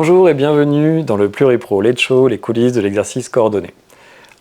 Bonjour et bienvenue dans le Pluripro Late Show, les coulisses de l'exercice coordonné.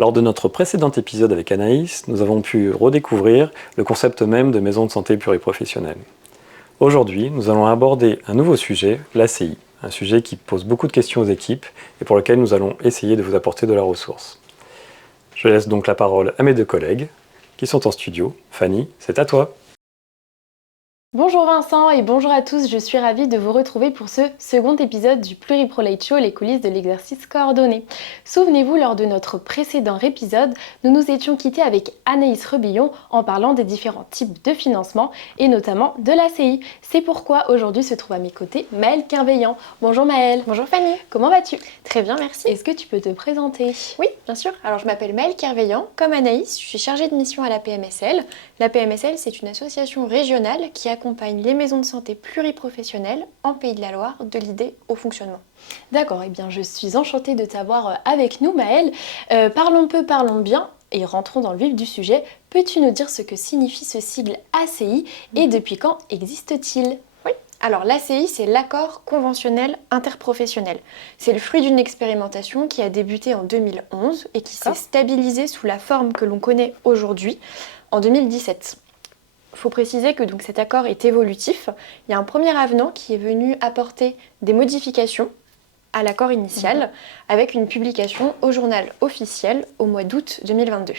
Lors de notre précédent épisode avec Anaïs, nous avons pu redécouvrir le concept même de maison de santé pluriprofessionnelle. Aujourd'hui, nous allons aborder un nouveau sujet, l'ACI, un sujet qui pose beaucoup de questions aux équipes et pour lequel nous allons essayer de vous apporter de la ressource. Je laisse donc la parole à mes deux collègues qui sont en studio. Fanny, c'est à toi. Bonjour Vincent et bonjour à tous, je suis ravie de vous retrouver pour ce second épisode du Pluripro Late Show, les coulisses de l'exercice coordonné. Souvenez-vous, lors de notre précédent épisode, nous nous étions quittés avec Anaïs Rebillon en parlant des différents types de financement et notamment de l'ACI. C'est pourquoi aujourd'hui se trouve à mes côtés Maëlle Kerveillant. Bonjour Maëlle. Bonjour Fanny. Comment vas-tu? Très bien, merci. Est-ce que tu peux te présenter? Oui, bien sûr. Alors je m'appelle Maëlle Kerveillant. Comme Anaïs, je suis chargée de mission à la PMSL. La PMSL, c'est une association régionale qui accompagne les maisons de santé pluriprofessionnelles en Pays de la Loire, de l'idée au fonctionnement. D'accord, eh bien je suis enchantée de t'avoir avec nous Maëlle. Parlons peu, parlons bien et rentrons dans le vif du sujet. Peux-tu nous dire ce que signifie ce sigle ACI et depuis quand existe-t-il? Oui, alors l'ACI, c'est l'accord conventionnel interprofessionnel. C'est le fruit d'une expérimentation qui a débuté en 2011 et qui s'est stabilisée sous la forme que l'on connaît aujourd'hui en 2017. Il faut préciser que donc, cet accord est évolutif. Il y a un premier avenant qui est venu apporter des modifications à l'accord initial avec une publication au journal officiel au mois d'août 2022.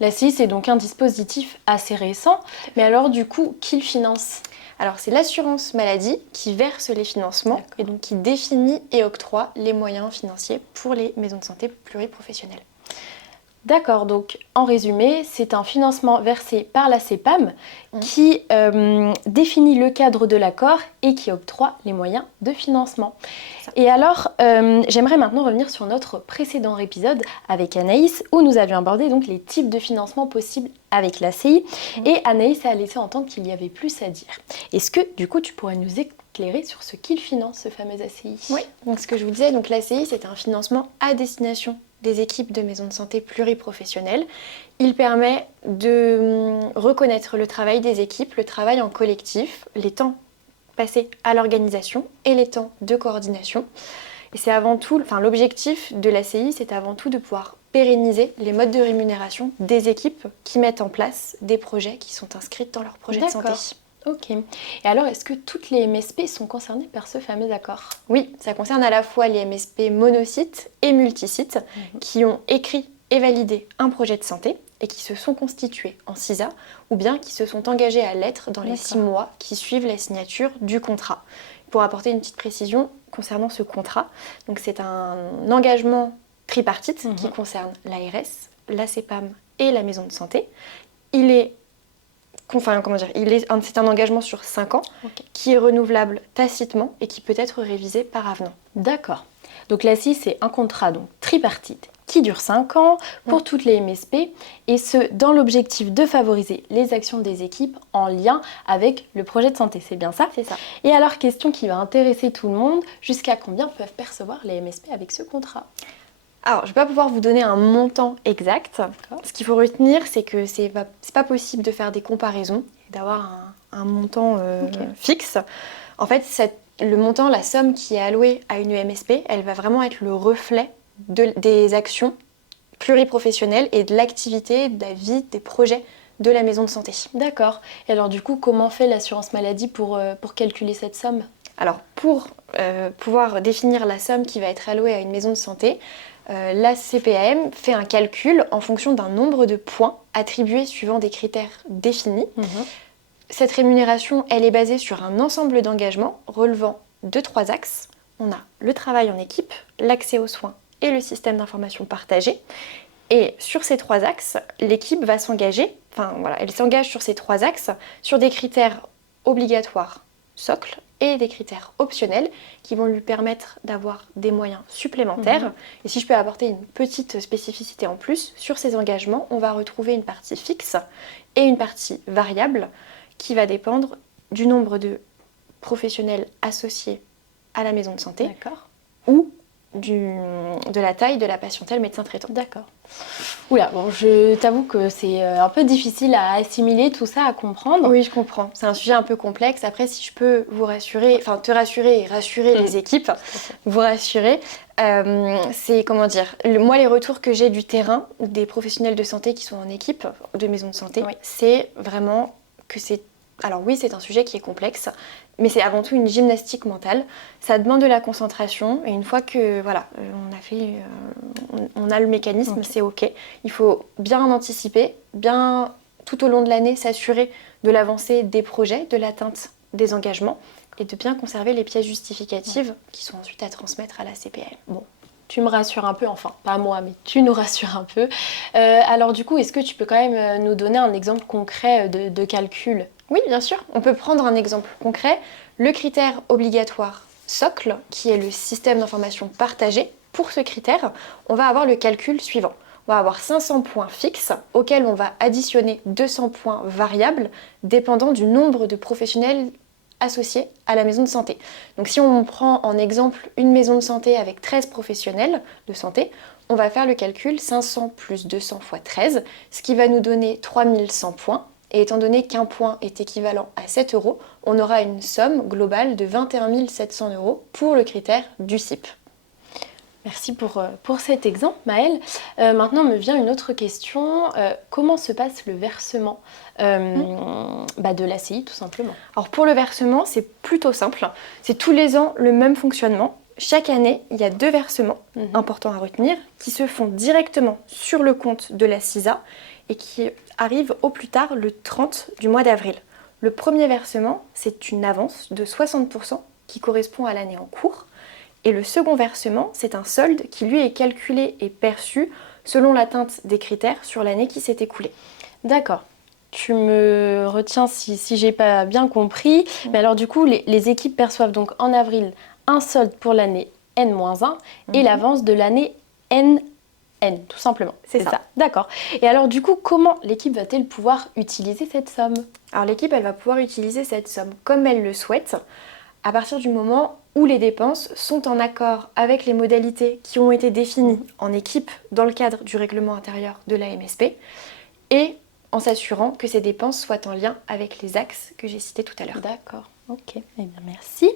L'ACI, c'est donc un dispositif assez récent, mais alors du coup, qui le finance? Alors c'est l'assurance maladie qui verse les financements et donc qui définit et octroie les moyens financiers pour les maisons de santé pluriprofessionnelles. D'accord, donc en résumé, c'est un financement versé par la CPAM qui définit le cadre de l'accord et qui octroie les moyens de financement. Et alors, j'aimerais maintenant revenir sur notre précédent épisode avec Anaïs où nous avions abordé donc les types de financement possibles avec l'ACI et Anaïs a laissé entendre qu'il y avait plus à dire. Est-ce que du coup tu pourrais nous éclairer sur ce qu'il finance, ce fameux ACI? Oui, donc ce que je vous disais, donc l'ACI c'est un financement à destination des équipes de maisons de santé pluriprofessionnelles. Il permet de reconnaître le travail des équipes, le travail en collectif, les temps passés à l'organisation et les temps de coordination. Et c'est avant tout, l'objectif de l'ACI, c'est avant tout de pouvoir pérenniser les modes de rémunération des équipes qui mettent en place des projets qui sont inscrits dans leur projet de santé. Ok. Et alors, est-ce que toutes les MSP sont concernées par ce fameux accord? Oui, ça concerne à la fois les MSP monocytes et multisites qui ont écrit et validé un projet de santé et qui se sont constitués en CISA ou bien qui se sont engagés à l'être dans les 6 mois qui suivent la signature du contrat. Pour apporter une petite précision concernant ce contrat, donc c'est un engagement tripartite qui concerne l'ARS, la CPAM et la maison de santé. C'est un engagement sur 5 ans qui est renouvelable tacitement et qui peut être révisé par avenant. D'accord. Donc l'ACI, c'est un contrat donc tripartite qui dure 5 ans pour toutes les MSP et ce, dans l'objectif de favoriser les actions des équipes en lien avec le projet de santé. C'est bien ça? C'est ça. Et alors, question qui va intéresser tout le monde, jusqu'à combien peuvent percevoir les MSP avec ce contrat? Alors, je ne vais pas pouvoir vous donner un montant exact. Ce qu'il faut retenir, c'est que c'est pas possible de faire des comparaisons et d'avoir un montant fixe. En fait, le montant, la somme qui est allouée à une MSP, elle va vraiment être le reflet des actions pluriprofessionnelles et de l'activité, de la vie, des projets de la maison de santé. D'accord. Et alors du coup, comment fait l'assurance maladie pour calculer cette somme? Alors, pour pouvoir définir la somme qui va être allouée à une maison de santé, la CPAM fait un calcul en fonction d'un nombre de points attribués suivant des critères définis. Cette rémunération, elle est basée sur un ensemble d'engagements relevant de 3 axes. On a le travail en équipe, l'accès aux soins et le système d'information partagé. Et sur ces 3 axes, l'équipe va s'engager, elle s'engage sur ces 3 axes, sur des critères obligatoires socles et des critères optionnels qui vont lui permettre d'avoir des moyens supplémentaires. Et si je peux apporter une petite spécificité en plus, sur ces engagements, on va retrouver une partie fixe et une partie variable qui va dépendre du nombre de professionnels associés à la maison de santé ou de la taille de la patientèle médecin traitant. D'accord. Oula, bon, je t'avoue que c'est un peu difficile à assimiler tout ça, à comprendre. Oui, je comprends. C'est un sujet un peu complexe. Après, si je peux vous rassurer, enfin te rassurer et rassurer les équipes, vous rassurer, c'est comment dire, moi les retours que j'ai du terrain, des professionnels de santé qui sont en équipe de maison de santé, c'est vraiment que c'est... Alors oui, c'est un sujet qui est complexe, mais c'est avant tout une gymnastique mentale. Ça demande de la concentration et une fois que voilà, on a le mécanisme, c'est ok. Il faut bien anticiper, bien tout au long de l'année s'assurer de l'avancée des projets, de l'atteinte des engagements et de bien conserver les pièces justificatives qui sont ensuite à transmettre à la CPAM. Bon. Tu me rassures un peu, enfin pas moi, mais tu nous rassures un peu. Alors du coup, est-ce que tu peux quand même nous donner un exemple concret de calcul ? Oui, bien sûr. On peut prendre un exemple concret. Le critère obligatoire socle, qui est le système d'information partagé. Pour ce critère, on va avoir le calcul suivant. On va avoir 500 points fixes auxquels on va additionner 200 points variables dépendant du nombre de professionnels associés à la maison de santé. Donc si on prend en exemple une maison de santé avec 13 professionnels de santé, on va faire le calcul 500 plus 200 fois 13, ce qui va nous donner 3100 points. Et étant donné qu'un point est équivalent à 7 €, on aura une somme globale de 21 700 € pour le critère du CIP. Merci pour cet exemple, Maëlle. Maintenant me vient une autre question. Comment se passe le versement de l'ACI, tout simplement? Alors pour le versement, c'est plutôt simple. C'est tous les ans le même fonctionnement. Chaque année, il y a 2 versements importants à retenir qui se font directement sur le compte de la CISA et qui arrivent au plus tard le 30 du mois d'avril. Le premier versement, c'est une avance de 60% qui correspond à l'année en cours. Et le second versement, c'est un solde qui lui est calculé et perçu selon l'atteinte des critères sur l'année qui s'est écoulée. D'accord. Tu me retiens si j'ai pas bien compris. Mais alors du coup, les équipes perçoivent donc en avril un solde pour l'année N-1 et l'avance de l'année N, tout simplement. C'est ça. D'accord. Et alors du coup, comment l'équipe va-t-elle pouvoir utiliser cette somme? Alors l'équipe, elle va pouvoir utiliser cette somme comme elle le souhaite, à partir du moment où les dépenses sont en accord avec les modalités qui ont été définies en équipe dans le cadre du règlement intérieur de la MSP et en s'assurant que ces dépenses soient en lien avec les axes que j'ai cités tout à l'heure. D'accord, ok, eh bien merci.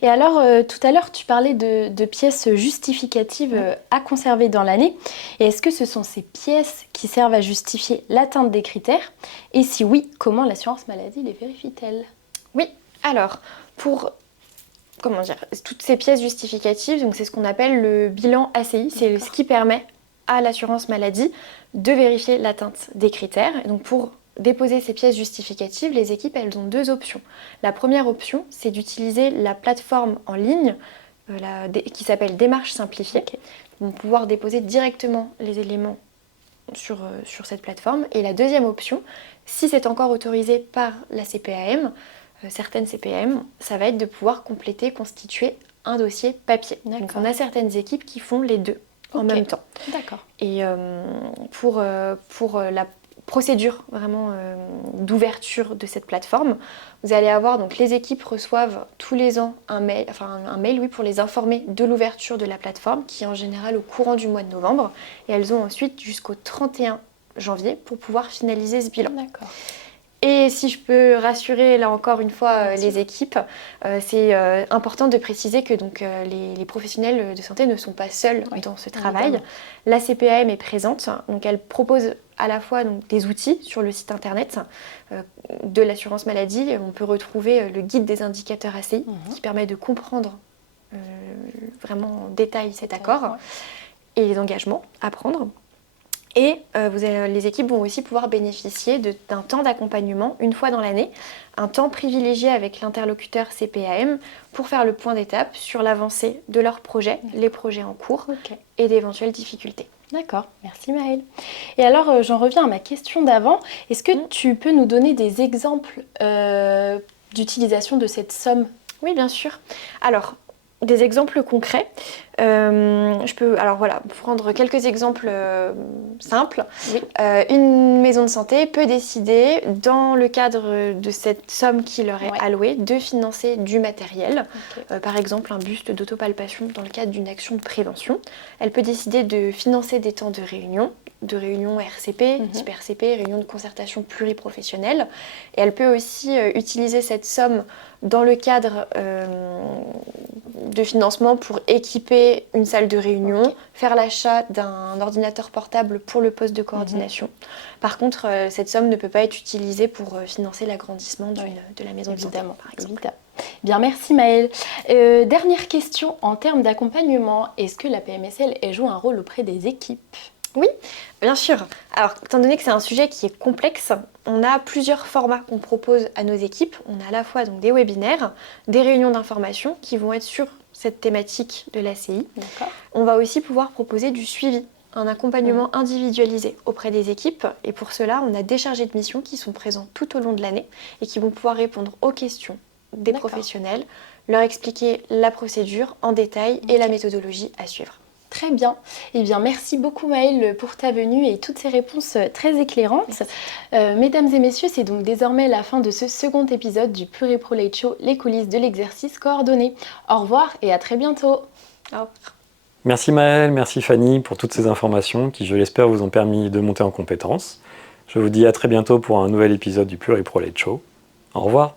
Et alors, tout à l'heure, tu parlais de pièces justificatives à conserver dans l'année. Et est-ce que ce sont ces pièces qui servent à justifier l'atteinte des critères? Et si oui, comment l'assurance maladie les vérifie-t-elle? Oui, alors, pour... toutes ces pièces justificatives, donc c'est ce qu'on appelle le bilan ACI, c'est ce qui permet à l'assurance maladie de vérifier l'atteinte des critères. Et donc pour déposer ces pièces justificatives, les équipes elles ont 2 options. La première option, c'est d'utiliser la plateforme en ligne qui s'appelle Démarche simplifiée. Ils vont pouvoir déposer directement les éléments sur cette plateforme. Et la deuxième option, si c'est encore autorisé par la CPAM, certaines CPM, ça va être de pouvoir constituer un dossier papier. Donc on a certaines équipes qui font les deux en même temps. D'accord. Et pour la procédure vraiment d'ouverture de cette plateforme, vous allez avoir, donc les équipes reçoivent tous les ans un mail pour les informer de l'ouverture de la plateforme, qui est en général au courant du mois de novembre, et elles ont ensuite jusqu'au 31 janvier pour pouvoir finaliser ce bilan. D'accord. Et si je peux rassurer là encore une fois les équipes, c'est important de préciser que donc, les professionnels de santé ne sont pas seuls dans ce travail. Évidemment. La CPAM est présente, donc elle propose à la fois donc, des outils sur le site internet de l'assurance maladie. On peut retrouver le guide des indicateurs ACI qui permet de comprendre vraiment en détail cet accord et les engagements à prendre. Et les équipes vont aussi pouvoir bénéficier d'un temps d'accompagnement une fois dans l'année, un temps privilégié avec l'interlocuteur CPAM pour faire le point d'étape sur l'avancée de leurs projets, les projets en cours et d'éventuelles difficultés. D'accord, merci Maëlle. Et alors, j'en reviens à ma question d'avant. Est-ce que tu peux nous donner des exemples d'utilisation de cette somme? Oui, bien sûr. Alors, des exemples concrets. Je peux alors voilà, prendre quelques exemples simples. Oui. Une maison de santé peut décider, dans le cadre de cette somme qui leur est allouée, de financer du matériel. Par exemple, un buste d'autopalpation dans le cadre d'une action de prévention. Elle peut décider de financer des temps de réunion RCP, type RCP, réunion de concertation pluriprofessionnelle. Et elle peut aussi utiliser cette somme dans le cadre de financement pour équiper une salle de réunion, faire l'achat d'un ordinateur portable pour le poste de coordination. Par contre, cette somme ne peut pas être utilisée pour financer l'agrandissement de la maison de santé, par exemple. Bien, merci Maëlle. Dernière question, en termes d'accompagnement, est-ce que la PMSL joue un rôle auprès des équipes ? Oui, bien sûr. Alors, étant donné que c'est un sujet qui est complexe, on a plusieurs formats qu'on propose à nos équipes. On a à la fois donc, des webinaires, des réunions d'information qui vont être sur cette thématique de l'ACI. On va aussi pouvoir proposer du suivi, un accompagnement individualisé auprès des équipes. Et pour cela, on a des chargés de mission qui sont présents tout au long de l'année et qui vont pouvoir répondre aux questions des professionnels, leur expliquer la procédure en détail et la méthodologie à suivre. Très bien. Eh bien, merci beaucoup Maëlle pour ta venue et toutes ces réponses très éclairantes. Mesdames et messieurs, c'est donc désormais la fin de ce second épisode du Pluripro Late Show, les coulisses de l'exercice coordonné. Au revoir et à très bientôt. Au revoir. Merci Maëlle, merci Fanny pour toutes ces informations qui, je l'espère, vous ont permis de monter en compétences. Je vous dis à très bientôt pour un nouvel épisode du Pluripro Late Show. Au revoir.